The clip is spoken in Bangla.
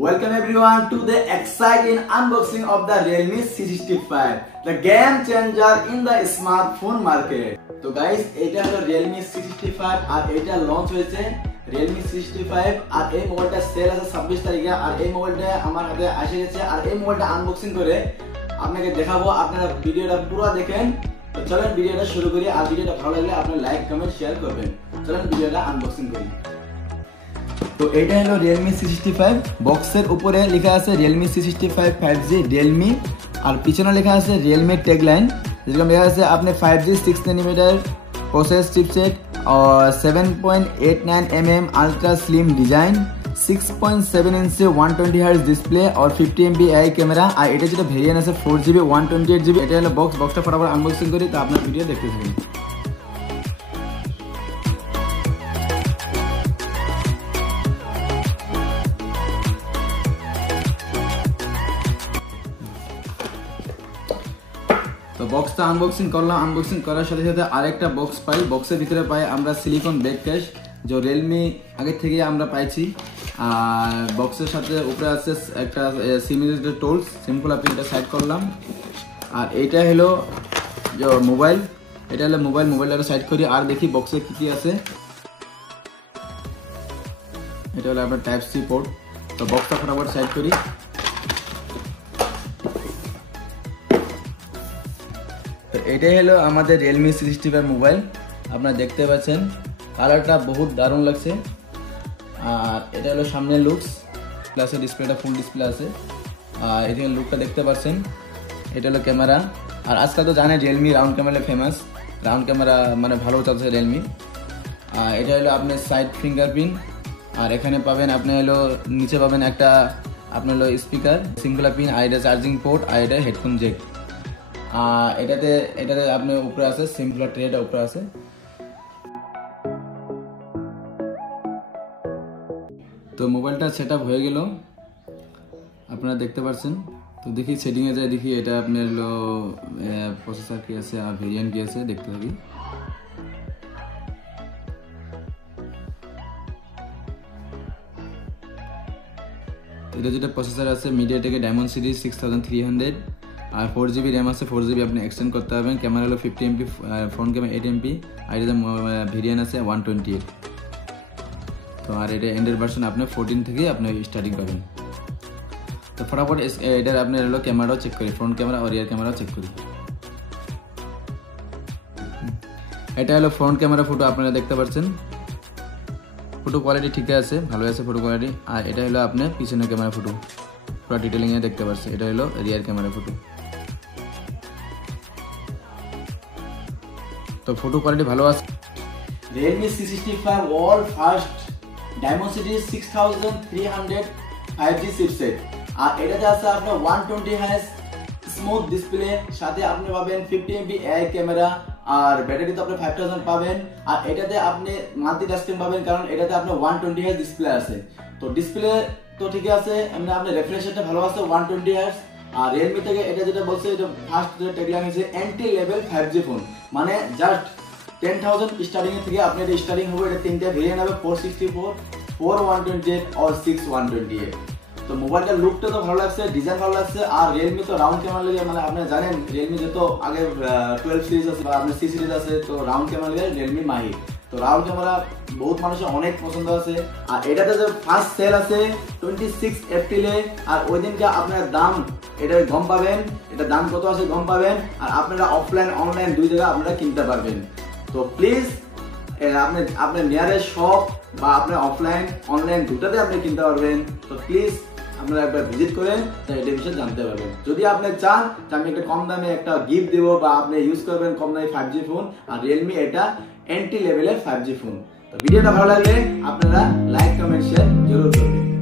Welcome everyone to the exciting unboxing of the Realme C65, the game changer in the smartphone market. So guys, এটা হলো Realme C65 আর এটা লঞ্চ হয়েছে Realme C65 আর এই মোবাইলটা সেল আছে 26 তারিখে আর এই মোবাইলটা আমার হাতে এসে গেছে আর এই মোবাইলটা আনবক্সিং করে আপনাকে দেখাবো। আপনারা ভিডিওটা পুরো দেখেন। তো চলেন ভিডিওটা শুরু করি আর ভিডিওটা ভালো লাগলে আপনারা লাইক কমেন্ট শেয়ার করবেন। চলেন ভিডিওটা আনবক্সিং করি। তো এটা হলো Realme C65, বক্সের উপরে লেখা আছে Realme C65 5G Realme আর পিছনে লেখা আছে Realme ট্যাগলাইন, যেরকম লেখা আছে আপনি 5G 6nm প্রসেস চিপসেট और 7.89mm ultra slim design 6.7 inch से 120 हर्ट्ज डिस्प्ले और 50 MP AI कैमरा আর এটা যেটা ভেরিয়েন্ট আছে 4GB 128GB। এটা হলো বক্সটা ফটাফট আনবক্সিং করি তো আপনার ভিডিও দেখতে থাকুন। তো বক্সটা আনবক্সিং করলাম। আনবক্সিং করার সাথে সাথে আরেকটা বক্স পাই। বক্সের ভিতরে পাই আমরা সিলিকন ব্যাক কেস, যে Realme আগে থেকে আমরা পাইছি। আর বক্সের সাথে উপরে আছে একটা সিমিলার টুলস, সিম্পল আপনি এটা সাইড করলাম। আর এইটা হলো যে মোবাইল, এটা হলো মোবাইলটা সাইড করি আর দেখি বক্সে কি কি আছে। এটা হলো আপনার টাইপ সি পোর্ট। তো বক্সটা ফটাফট সাইড করি। তো এটাই হলো আমাদের Realme C65 মোবাইল। আপনারা দেখতে পাচ্ছেন কালারটা বহুত দারুণ লাগছে। আর এটা হলো সামনের লুকস, প্লাস ডিসপ্লেটা ফুল ডিসপ্লে আছে। আর এখানে লুকটা দেখতে পাচ্ছেন। এটা হলো ক্যামেরা। আর আজকাল তো জানেন Realme round camera famous, round camera মানে ভালো চলছে Realme। আর এটা হলো আপনার সাইড ফিঙ্গারপ্রিন্ট। আর এখানে পাবেন আপনি হলো নিচে পাবেন একটা আপনার হলো স্পিকার, সিঙ্গুলার পিন, আর এটা চার্জিং পোর্ট, আর এটা হেডফোন জ্যাক। এটাতে আপনার উপরে আছে সিম্পলার ট্রেটা উপরে আছে। তো মোবাইলটা সেট আপ হয়ে গেল, আপনারা দেখতে পাচ্ছেন। তো দেখি সেটিংয়ে যায়, দেখি এটা আপনার হলো প্রসেসর কি আছে আর ভেরিয়েন্ট কি আছে দেখতে থাকি। এটা যেটা প্রসেসর আছে MediaTek ডায়মন্ড সিরিজ 6300 আর 4GB র্যাম আছে। 4GB আপনি এক্সটেন্ড করতে পারবেন। ক্যামেরা হলো 50 MP, ফ্রন্ট ক্যামেরা 8 MP আর এটা ভেরিয়েন্ট আছে 128। তো আর এটা এন্ডের ভার্সন আপনি 14 থেকে আপনি স্টার্টিং পাবেন। তো ফটাফট এটার আপনার হলো ক্যামেরাও চেক করি, ফ্রন্ট ক্যামেরা আর রিয়ার ক্যামেরাও চেক করি। এটা হলো ফ্রন্ট ক্যামেরা ফটো, আপনারা দেখতে পাচ্ছেন ফটো কোয়ালিটি ঠিক আছে, ভালো আছে ফটো কোয়ালিটি। আর এটা হলো আপনার পিছনের ক্যামেরা ফটো, পুরো ডিটেলিং এ দেখতে পাচ্ছেন। এটা হলো রিয়ার ক্যামেরা ফটো। তো ফটো কোয়ালিটি ভালো আছে। Realme C65 world first Diamond Series 6300 5G chipset আর এটাতে আছে আপনার 120 Hz স্মুথ ডিসপ্লে, সাথে আপনি পাবেন 50 MP AI ক্যামেরা আর ব্যাটারি তো আপনি 5000 পাবেন। আর এটাতে আপনি মাল্টিটাস্কিং পাবেন, কারণ এটাতে আপনার 120 Hz ডিসপ্লে আছে। তো ডিসপ্লে তো ঠিক আছে, এমনি আপনার রিফ্রেশ রেটটা ভালো আছে 120 Hz। আর Realme থেকে এটা যেটা বলছে, এটা ফার্স্ট যে ট্যাগলাইন আছে এন্ট্রি লেভেল 5G ফোন, মানে জাস্ট 10,000 স্টার্টিং থেকে আপনি এটা স্টার্টিং হবে। এটা তিনটা ভেরিয়েন্ট হবে 464, 4128 আর 6128। তো মোবাইলটার লুকটা তো ভালো লাগছে, ডিজাইন ভালো লাগছে। আর Realme তো রাউন্ড ক্যামেরা লাগে, মানে আপনি জানেন Realme যত আগে 12 সিরিজ আছে বা আপনার C সিরিজ আছে, তো রাউন্ড ক্যামেরা লাগে Realme মাহি। তো রাউন্ড ক্যামেরা বহুত মানুষের অনেক পছন্দ আছে। আর এটাতে যে ফার্স্ট সেল আছে 26 এপ্রিলে, আর ওই দিনকে আপনার দাম এটা গম পাবেন, এটা দাম কত আছে গম পাবেন। আর আপনারা অফলাইন অনলাইন দুই জায়গায় আপনারা কিনতে পারবেন। তো প্লিজ আপনার নিয়ারেস্ট শপ বা আপনার অফলাইন অনলাইন দুটাতে আপনি কিনতে পারবেন। তো প্লিজ আপনারা একবার ভিজিট করেন, এটা বিষয়ে জানতে পারবেন। যদি আপনি চান যে আমি একটা কম দামে একটা গিফট দেবো বা আপনি ইউজ করবেন কম দামে 5G ফোন, আর Realme এটা এন্ট্রি লেভেলের 5G ফোন। তো ভিডিওটা ভালো লাগলে আপনারা লাইক কমেন্ট শেয়ার জরুর করবেন।